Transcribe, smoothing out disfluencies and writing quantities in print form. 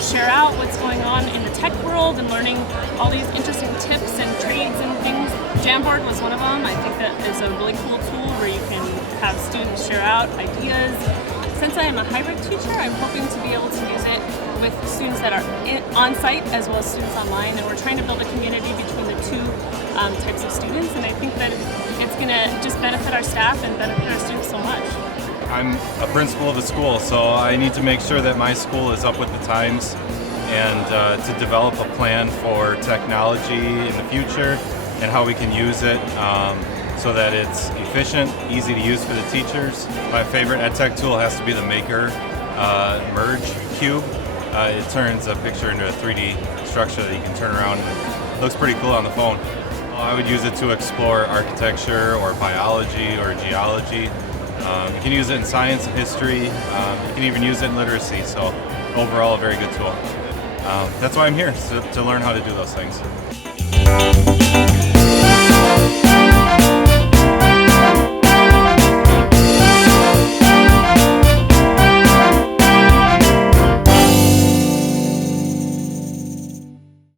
share out what's going on in the tech world and learning all these interesting tips and trades and things. Jamboard was one of them. I think that is a really cool tool where you can have students share out ideas. Since I am a hybrid teacher, I'm hoping to be able to use it with students that are on-site as well as students online, and we're trying to build a community between the two types of students, and I think that it's going to just benefit our staff and benefit our students so much. I'm a principal of a school, so I need to make sure that my school is up with the times and to develop a plan for technology in the future and how we can use it so that it's efficient, easy to use for the teachers. My favorite EdTech tool has to be the Maker Merge Cube. It turns a picture into a 3D structure that you can turn around, and it looks pretty cool on the phone. I would use it to explore architecture or biology or geology. You can use it in science and history. You can even use it in literacy, so overall a very good tool. That's why I'm here, to learn how to do those things.